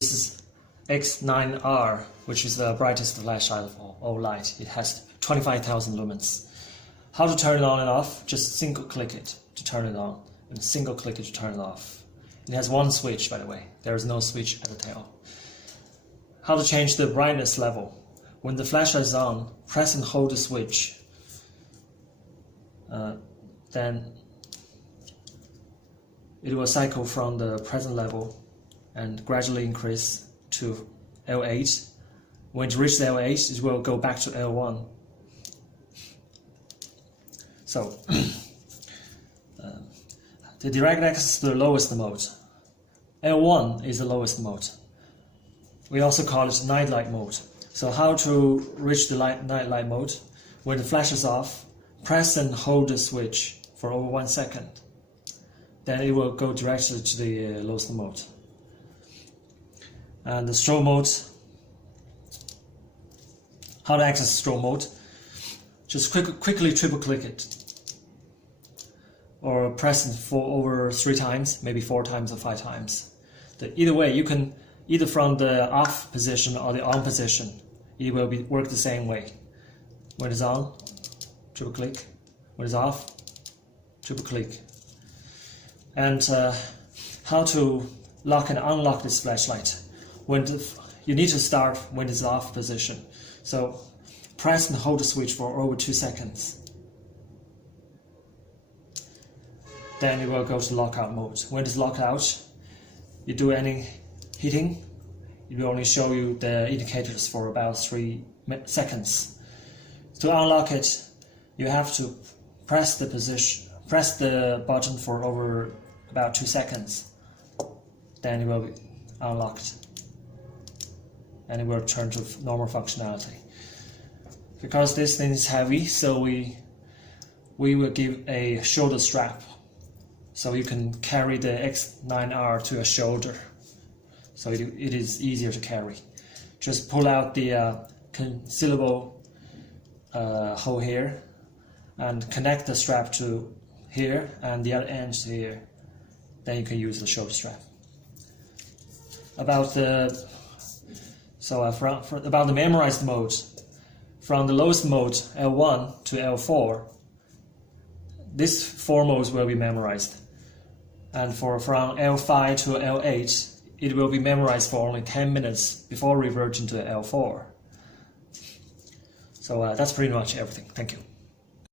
This is X9R, which is the brightest flashlight of all light. It has 25,000 lumens. How to turn it on and off? Just single click it to turn it on and single click it to turn it off. It has one switch, by the way. There is no switch at the tail. How to change the brightness level? When the flashlight is on, press and hold the switch. Then it will cycle from the present level and gradually increase to L8. When it reaches L8, it will go back to L1. So, the direct access is the lowest mode. L1 is the lowest mode. We also call it nightlight mode. So how to reach the nightlight mode? When the flash is off, press and hold the switch for over 1 second. Then it will go directly to the lowest mode. And the strobe mode, how to access strobe mode? Just quickly triple click it. Or press it for over 3 times, maybe 4 times or 5 times. Either way, you can either from the off position or the on position, it will work the same way. When it's on, triple click. When it's off, triple click. And how to lock and unlock this flashlight. You need to start when it's off position. So press and hold the switch for over 2 seconds. Then it will go to lockout mode. When it's locked out, you do any hitting, it will only show you the indicators for about 3 seconds. To unlock it, you have to press the button for over about 2 seconds. Then it will be unlocked and it will turn to normal functionality. Because this thing is heavy, so we will give a shoulder strap so you can carry the X9R to your shoulder, so it is easier to carry. Just pull out the concealable hole here and connect the strap to here and the other end to here. Then you can use the shoulder strap. About the memorized mode, from the lowest mode L1 to L4, these 4 modes will be memorized. And from L5 to L8, it will be memorized for only 10 minutes before reverting to L4. So that's pretty much everything. Thank you.